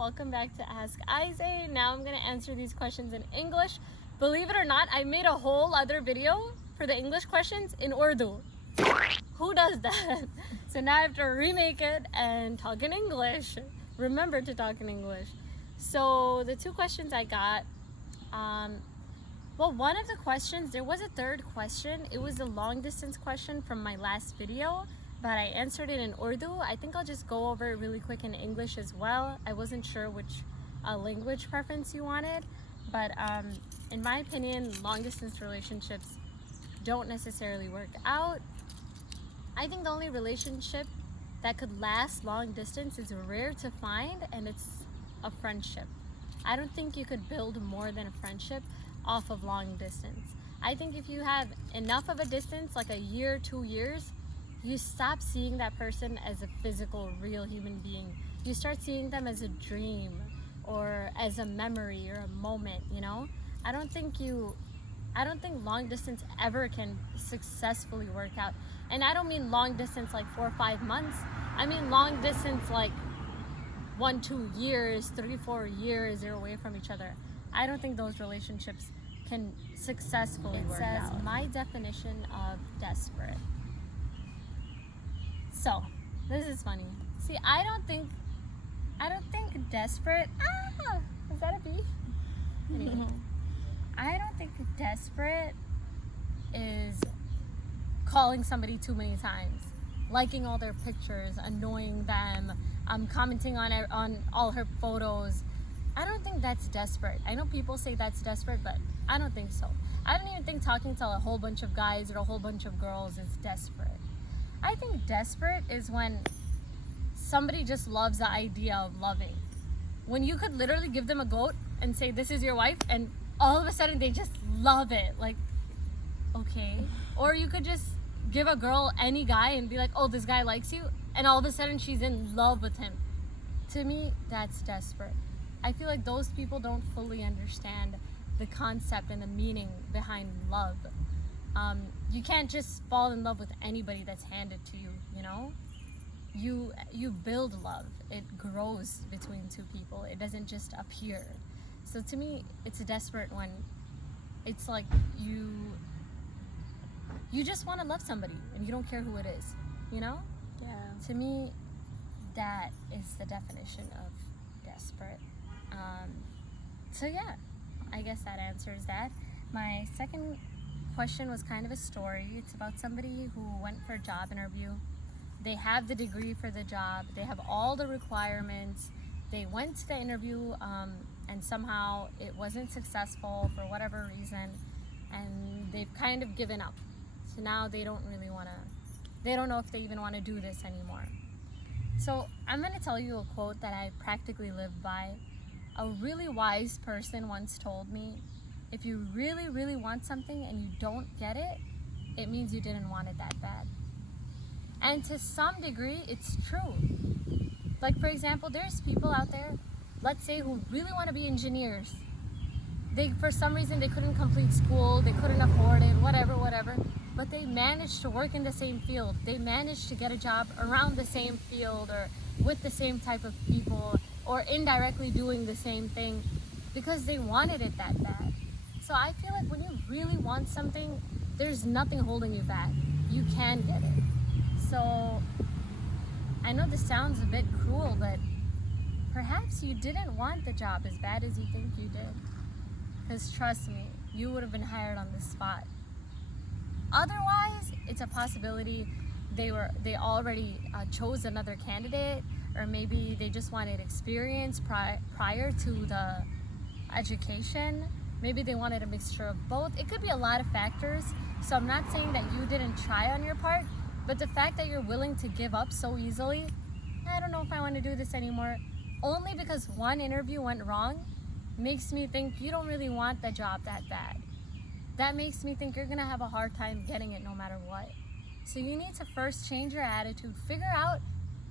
welcome back to Ask Isay. Now I'm going to answer these questions in English. Believe it or not, I made a whole other video for the English questions in Urdu. Who does that? So now I have to remake it and talk in English. Remember to talk in English. So the two questions I got, well, one of the questions, there was a third question. It was a long distance question from my last video, but I answered it in Urdu. I think I'll just go over it really quick in English as well. I wasn't sure which language preference you wanted, but in my opinion, long distance relationships don't necessarily work out. I think the only relationship that could last long distance is rare to find, and it's a friendship. I don't think you could build more than a friendship off of long distance. I think if you have enough of a distance, like a year, 2 years, you stop seeing that person as a physical, real human being. You start seeing them as a dream or as a memory or a moment, you know? I don't think long distance ever can successfully work out. And I don't mean long distance like 4 or 5 months. I mean long distance like 1, 2 years, 3, 4 years they're away from each other. I don't think those relationships can successfully work out. It says my definition of desperate. So, this is funny. See, I don't think desperate. Is that a bee? Anyway, I don't think desperate is calling somebody too many times, liking all their pictures, annoying them, commenting on all her photos. I don't think that's desperate. I know people say that's desperate, but I don't think so. I don't even think talking to a whole bunch of guys or a whole bunch of girls is desperate. I think desperate is when somebody just loves the idea of loving. When you could literally give them a goat and say, this is your wife, and all of a sudden they just love it. Like, okay. Or you could just give a girl any guy and be like, oh, this guy likes you, and all of a sudden she's in love with him. To me, that's desperate. I feel like those people don't fully understand the concept and the meaning behind love. You can't just fall in love with anybody that's handed to you, you know? You build love. It grows between two people. It doesn't just appear. So to me, it's desperate when it's like you just want to love somebody and you don't care who it is, you know? Yeah. To me, that is the definition of desperate. So yeah, I guess that answers that. My second question was kind of a story. It's about somebody who went for a job interview. They have the degree for the job. They have all the requirements. They went to the interview and somehow it wasn't successful for whatever reason, and they've kind of given up. So now they don't know if they even want to do this anymore. So I'm going to tell you a quote that I practically live by. A really wise person once told me, if you really, really want something and you don't get it, it means you didn't want it that bad. And to some degree, it's true. Like, for example, there's people out there, let's say, who really want to be engineers. For some reason, they couldn't complete school, they couldn't afford it, whatever. But they managed to work in the same field. They managed to get a job around the same field or with the same type of people or indirectly doing the same thing because they wanted it that bad. So I feel like when you really want something, there's nothing holding you back. You can get it. So I know this sounds a bit cruel, but perhaps you didn't want the job as bad as you think you did. Because trust me, you would have been hired on the spot. Otherwise, it's a possibility they already chose another candidate, or maybe they just wanted experience prior to the education. Maybe they wanted a mixture of both. It could be a lot of factors. So I'm not saying that you didn't try on your part, but the fact that you're willing to give up so easily, I don't know if I want to do this anymore, only because one interview went wrong, makes me think you don't really want the job that bad. That makes me think you're going to have a hard time getting it no matter what. So you need to first change your attitude. Figure out,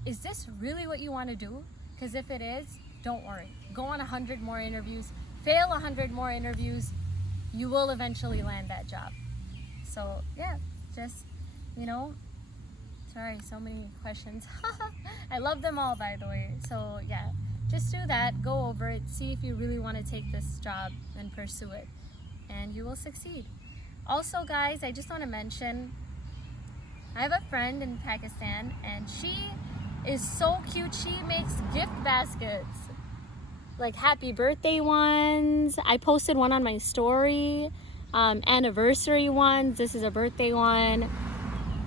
is this really what you want to do? Because if it is, don't worry. Go on 100 more interviews. Fail 100 more interviews. You will eventually land that job. So yeah, just, you know, sorry, so many questions. I love them all, by the way. So yeah, just do that, go over it, see if you really want to take this job and pursue it, and you will succeed. Also, guys, I just want to mention, I have a friend in Pakistan, and she is so cute. She makes gift baskets, like happy birthday ones. I posted one on my story. Anniversary ones. This is a birthday one.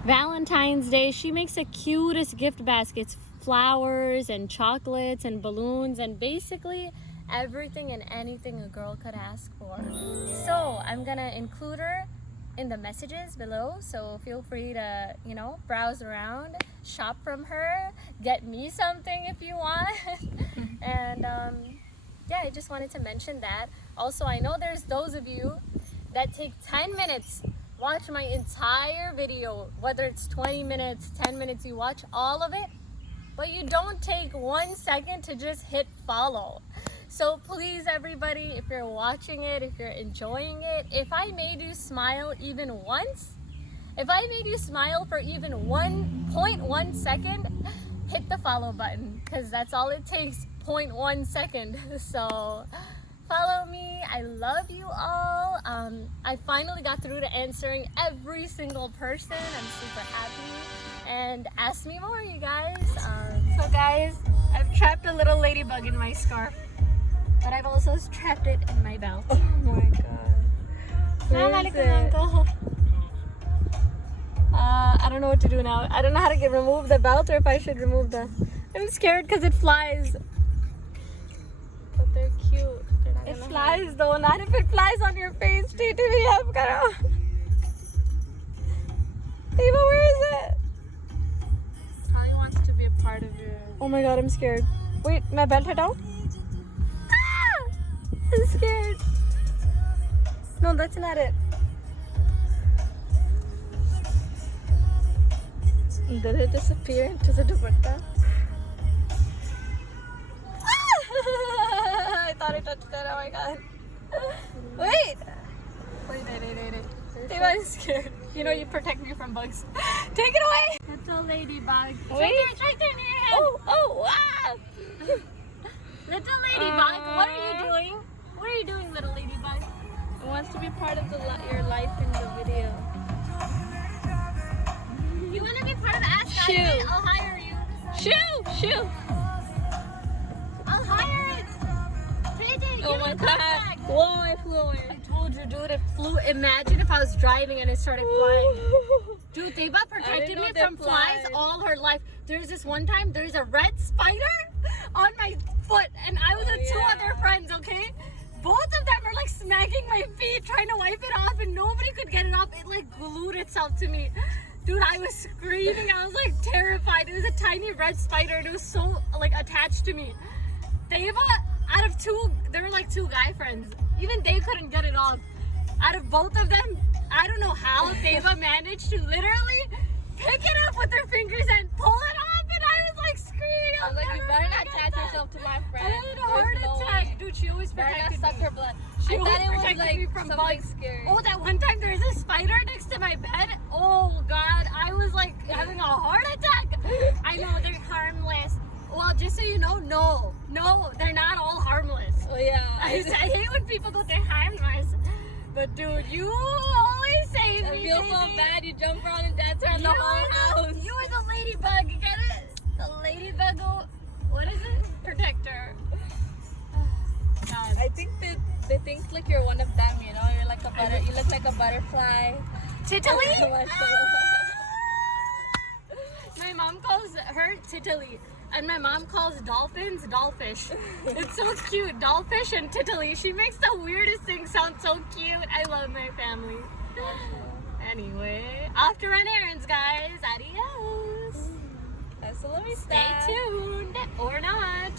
Valentine's Day. She makes the cutest gift baskets, flowers and chocolates and balloons and basically everything and anything a girl could ask for. So I'm gonna include her in the messages below, so feel free to, you know, browse around, shop from her, get me something if you want. And yeah, I just wanted to mention that. Also, I know there's those of you that take 10 minutes, watch my entire video, whether it's 20 minutes, 10 minutes, you watch all of it, but you don't take 1 second to just hit follow. So please, everybody, if you're watching it, if you're enjoying it, if I made you smile even once, if I made you smile for even 1.1 second, hit the follow button, because that's all it takes, 0.1 second. So follow me. I love you all. I finally got through to answering every single person. I'm super happy. And ask me more, you guys. So guys, I've trapped a little ladybug in my scarf, but I've also trapped it in my belt. Oh my god. Assalamualaikum, uncle. I don't know what to do now. I don't know how to remove the belt, or if I should remove the... I'm scared because it flies. But they're cute. It flies though, not if it flies on your face. TTV, help, karo. Eva, where is it? Charlie wants to be a part of your... Oh my god, I'm scared. Wait, my belt है down? Ah! I'm scared. No, that's not it. Did it disappear into the dupatta? I thought I touched it. Oh my god. Wait. Wait. I'm scared. You know, you protect me from bugs. Take it away. Little ladybug. Wait. It's right there near your head. Oh, wow. Little ladybug, what are you doing? What are you doing, little ladybug? It wants to be part of your life in the video. You want to be part of Ask Shoo. Isaac? I'll hire you. Shoo! I'll hire it. Tay, Oh my god. Whoa, I flew away. I told you, dude, it flew. Imagine if I was driving and it started flying. Dude, Deba protected me from flies all her life. There's this one time, there's a red spider on my foot, and I was with two other friends, okay? Both of them are like smacking my feet, trying to wipe it off, and nobody could get it off. It like glued itself to me. Dude, I was screaming. I was like terrified. It was a tiny red spider, and it was so like attached to me. Deva, out of two, there were like two guy friends. Even they couldn't get it off. Out of both of them, I don't know how Deva managed to literally pick it up with her fingers and pull it off, and I was like screaming. I was like, you better not attach yourself to my friend. I had a heart attack. Dude, she always protected suck me. her blood. She I always thought it was protected like me from something bugs. scary. Oh, that one time there was a spider next to my bed. Oh God, I was like having a heart attack. I know they're harmless. Well, just so you know, no, they're not all harmless. Oh yeah. I hate when people go, they're harmless. But dude, you always save me. I feel so bad. You jump around and dance around the whole house. You are the ladybug. You get it? The ladybug. What is it? Protector. God. I think they think like you're one of them. You know, you're like a you look like a butterfly. Titili. My mom calls her Titili. And my mom calls dolphins dollfish. It's so cute. Dollfish and Titili. She makes the weirdest things sound so cute. I love my family. Anyway, off to run errands, guys. Adios. So let me Stay tuned or not.